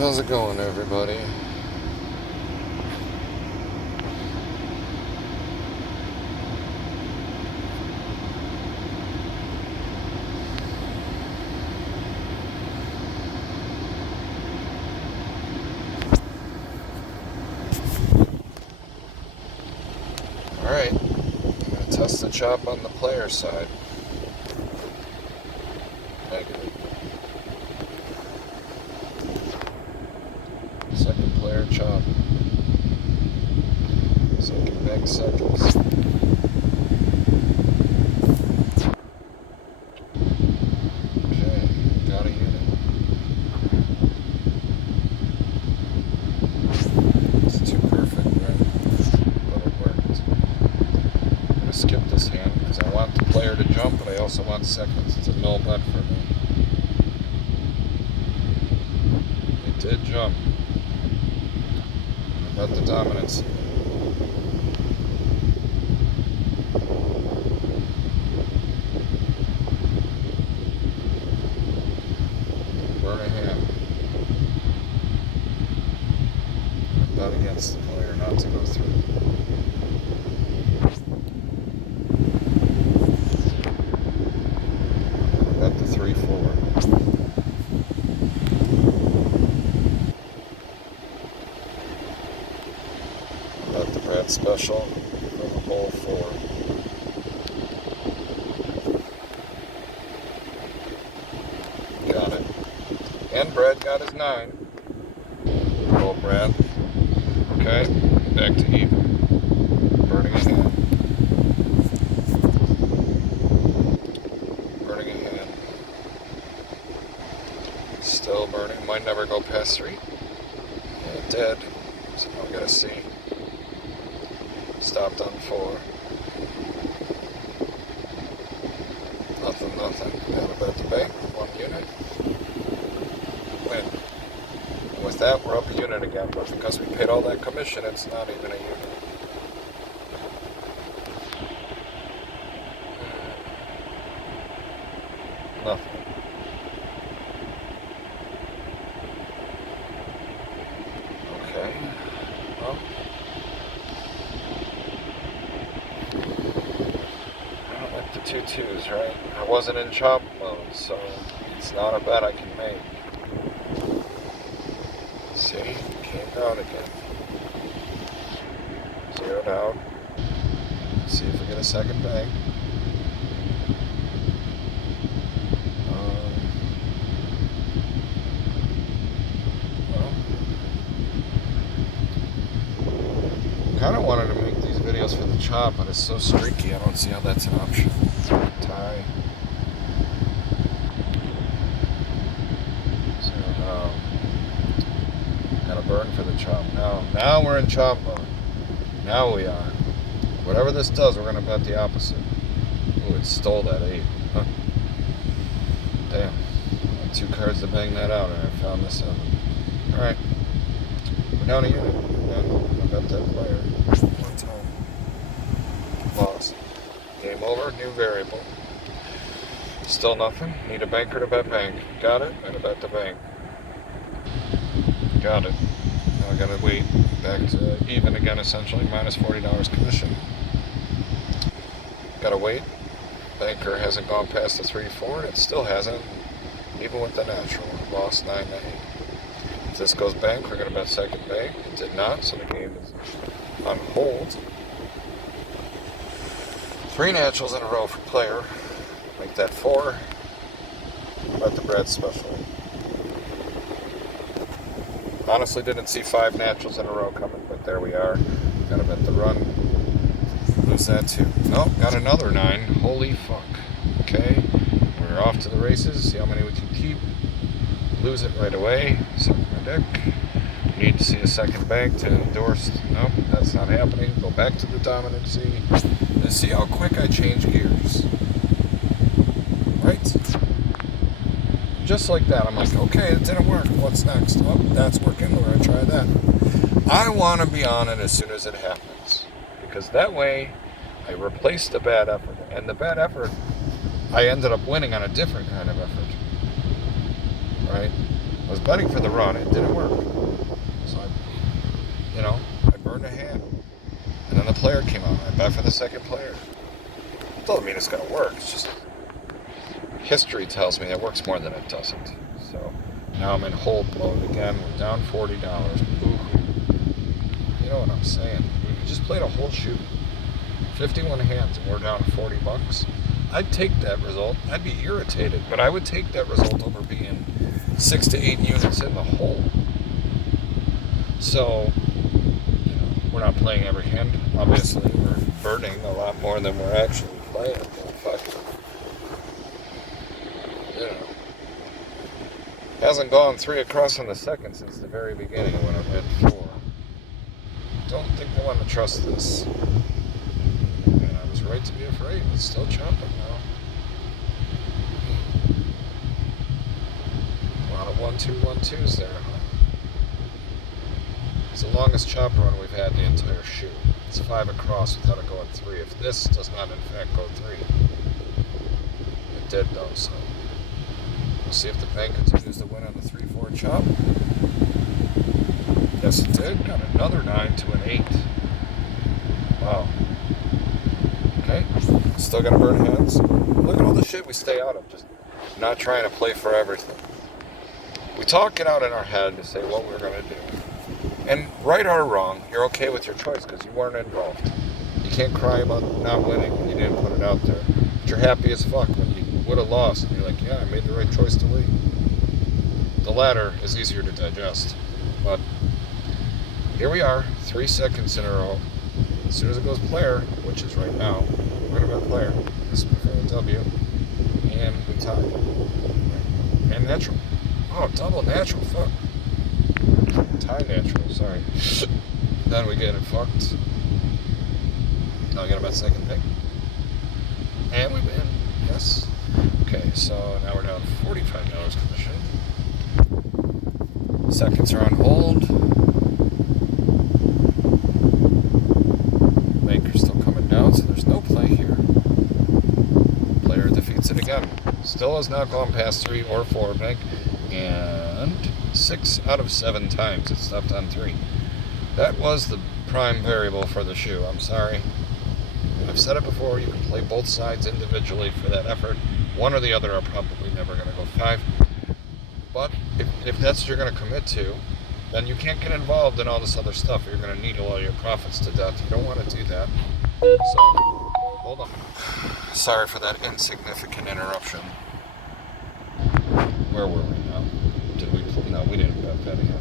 How's it going, everybody? Alright, I'm going to test the chop on the player side. Negative. Second player chop. Second bank seconds. Okay, got a unit. It's too perfect, right? But it worked. I'm going to skip this hand because I want the player to jump, but I also want seconds. It's a null bet for me. It did jump. I bet the dominance. Burn a hand. I bet against the player not to go through. I bet the 3-4. Bet the Brad special for the whole 4. Got it. And Brad got his 9. Roll Brad. Okay, back to even. Burning a hand. Burning a hand. Still burning. Might never go past 3. Yeah, it did. So now we gotta see. Stopped on 4. Nothing. Gotta bet the bank. 1 unit. Win. And with that, we're up a unit again, but because we paid all that commission, it's not even a unit. Nothing. Okay. Well, I don't like the 2-2s, right? I wasn't in chop mode, so it's not a bet I can make. See? Came down again. Zeroed out. See if we get a second bank. Well, kind of wanted to make these videos for the chop, but it's so streaky, I don't see how that's an option. Tie. So gotta burn for the chop. Now we're in chop mode. Now we are. Whatever this does, we're gonna bet the opposite. Ooh, it stole that 8. Huh. Damn. 2 cards to bang that out, and I found the 7. Alright. We're down a unit. I bet that player. 1 time. Lost. Game over. New variable. Still nothing. Need a banker to bet bank. Got it. And a bet the bank. Got it. Now I gotta wait. Back to even again, essentially. Minus $40 commission. Gotta wait. Banker hasn't gone past the 3-4, and it still hasn't. Even with the natural. Lost 9-8. If this goes bank, we're gonna bet second bank. It did not, so the game is on hold. 3 naturals in a row for player. Make that 4. Bet the Brad special. Honestly, didn't see 5 naturals in a row coming, but there we are. Gotta bet the run. Lose that too. Nope, got another 9. Holy fuck. Okay, we're off to the races. See how many we can keep. Lose it right away. Suck my dick. Need to see a second bank to endorse. Nope, that's not happening. Go back to the dominancy. Let's see how quick I change gears. Right? Just like that. I'm like, okay, it didn't work. What's next? Oh, that's working. We're going to try that. I want to be on it as soon as it happens. Because that way, I replaced the bad effort. And the bad effort, I ended up winning on a different kind of effort. Right? I was betting for the run. It didn't work. So I burned a hand. And then the player came out. I bet for the second player. It doesn't mean it's going to work. It's just history tells me it works more than it doesn't. So now I'm in hold mode again. We're down $40. Boo-hoo. You know what I'm saying? We just played a whole shoot. 51 hands and we're down $40. I'd take that result. I'd be irritated, but I would take that result over being 6 to 8 units in the hole. So, we're not playing every hand. Obviously, we're burning a lot more than we're actually playing. Fuck. Hasn't gone 3 across in the second since the very beginning when I went 4. Don't think I want to trust this. And I was right to be afraid. It's still chopping now. A lot of 1-2-1-2s there, huh? It's the longest chop run we've had the entire shoot. It's 5 across without it going 3. If this does not in fact go 3. It did though, so we'll see if the bank continues to win on the 3-4 chop. Yes it did. Got another 9 to an 8. Wow. Okay. Still gonna burn hands. Look at all the shit we stay out of. Just not trying to play for everything. We talk it out in our head to say what we're gonna do. And right or wrong, you're okay with your choice because you weren't involved. You can't cry about not winning when you didn't put it out there. But you're happy as fuck when you would have lost and you're like, yeah, I made the right choice to leave. The latter is easier to digest. But here we are, 3 seconds in a row. As soon as it goes player, which is right now, we're going to go player. This will be for a W. And we tie. And natural. Oh, double natural, fuck. Tie natural, sorry. Then we get it fucked. Now I gotta bet second pick. And we win. Yes. Okay, so now we're down $45 commission. Seconds are on hold. Banker's still coming down, so there's no play here. Player defeats it again. Still has not gone past 3 or 4 bank. And 6 out of 7 times it stopped on 3. That was the prime variable for the shoe. I'm sorry. I've said it before, you can play both sides individually for that effort. One or the other are probably never going to go 5. But if that's what you're going to commit to, then you can't get involved in all this other stuff. You're going to needle all your profits to death. You don't want to do that. So, hold on. Sorry for that insignificant interruption. Where were we now? Did we? No, we didn't bet that again.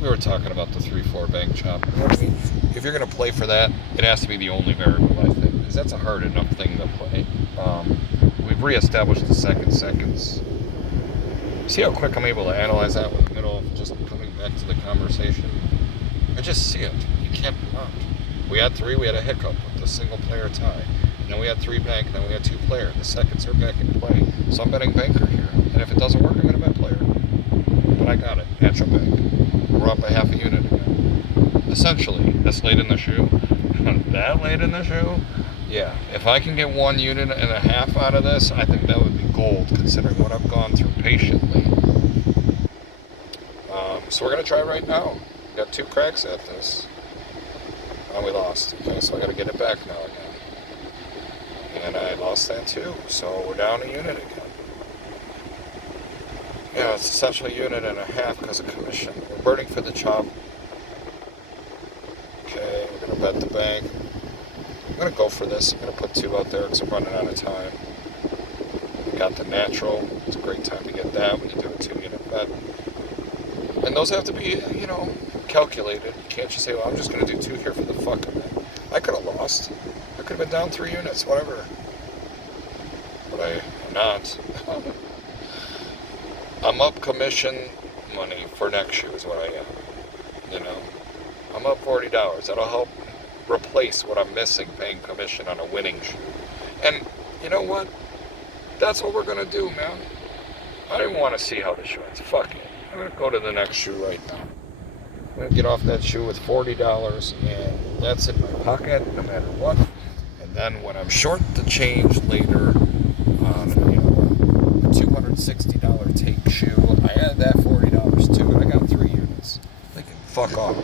We were talking about the 3-4 bank chop. You know what I mean? If you're going to play for that, it has to be the only variable, I think, because that's a hard enough thing to play. We've reestablished the seconds. See how quick I'm able to analyze that in the middle of just coming back to the conversation? I just see it. You can't not. We had 3, we had a hiccup with the single player tie. And then we had 3 bank, and then we had 2 player. The seconds are back in play. So I'm betting banker here. And if it doesn't work, I'm going to bet player. But I got it. Natural bank. We're up a half a unit again. Essentially, this late in the shoe, that late in the shoe, yeah. If I can get 1 unit and a half out of this, I think that would be gold, considering what I've gone through patiently. So we're going to try right now. We got 2 cracks at this. And we lost. Okay, so I got to get it back now again. And I lost that too. So we're down a unit again. Yeah, it's essentially a unit and a half because of commission. We're burning for the chop. Okay, we're going to bet the bank. I'm going to go for this. I'm going to put 2 out there because I'm running out of time. We got the natural. It's a great time to get that when you do a 2-unit bet. And those have to be, calculated. You can't just say, well, I'm just going to do 2 here for the fuck of it. I could have lost. I could have been down 3 units, whatever. But I'm not. I'm up commission money for next shoe is what I am. I'm up $40. That'll help replace what I'm missing paying commission on a winning shoe. And you know what? That's what we're going to do, man. I didn't want to see how the shoe ends. Fuck it. I'm going to go to the next shoe right now. I'm going to get off that shoe with $40, and that's in my pocket no matter what. And then when I'm short the change later on, a $260 take shoe, I add that fuck off.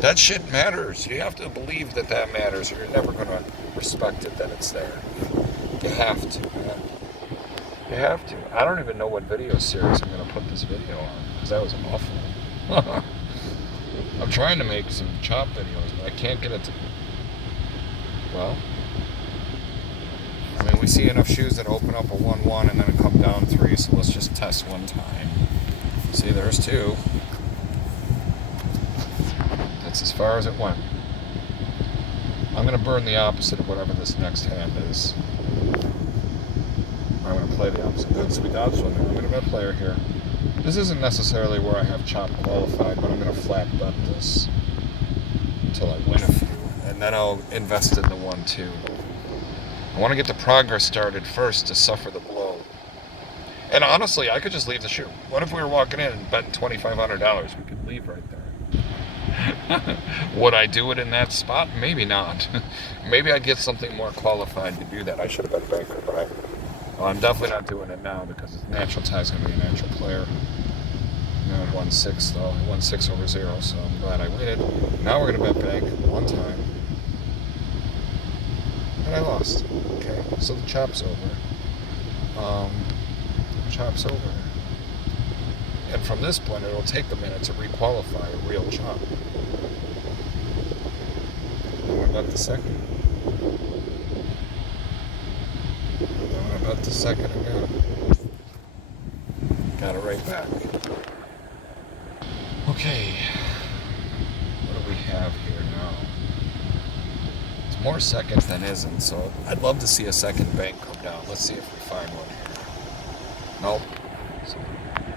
That shit matters. You have to believe that that matters, or you're never going to respect it that it's there. You have to, man. You have to. I don't even know what video series I'm going to put this video on, because that was awful. I'm trying to make some chop videos, but I can't get it to... Well, I mean, we see enough shoes that open up a 1-1 and then come down 3, so let's just test one time. See, there's 2. That's as far as it went. I'm going to burn the opposite of whatever this next hand is. I'm going to play the opposite. Good, so we dodged one there. I'm going to bet player here. This isn't necessarily where I have chop qualified, but I'm going to flat bet this until I win a few. And then I'll invest in the 1-2. I want to get the progress started first to suffer the blow. And honestly, I could just leave the shoe. What if we were walking in and betting $2,500? We could leave right there. Would I do it in that spot? Maybe not. Maybe I'd get something more qualified to do that. I should have bet banker, but I'm definitely not doing it now because natural tie is going to be a natural player. 1-6 though. 1-6 over 0, so I'm glad I waited. Now we're going to bet bank one time. And I lost. Okay, so the chop's over. Chop's over. And from this point, it'll take a minute to requalify a real chop. What about the second? What about the second again? Got it right back. Okay. What do we have here now? It's more seconds than isn't, so I'd love to see a second bank come down. Let's see if we find one here. Nope. So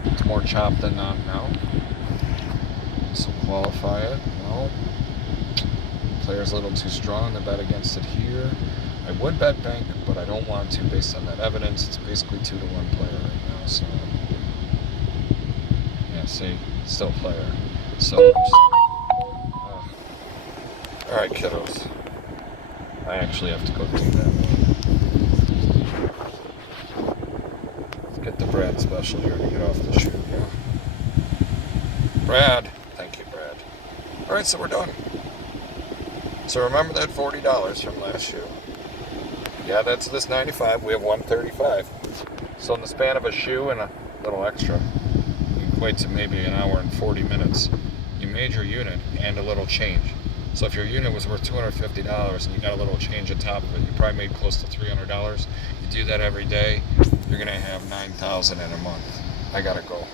it's more chop than not now. So qualify it. No. Player's a little too strong to bet against it here. I would bet bank, but I don't want to based on that evidence. It's basically 2-1 player right now, so yeah, see, still player. So alright, kiddos. I actually have to go do that one. Let's get the Brad special here to get off the shoe, yeah. Brad. Thank you, Brad. Alright, so we're done. So remember that $40 from last shoe. Yeah, that's this 95. We have 135. So in the span of a shoe and a little extra, you equate to maybe an hour and 40 minutes. You made your unit and a little change. So if your unit was worth $250 and you got a little change on top of it, you probably made close to $300. You do that every day, you're gonna have $9,000 in a month. I gotta go.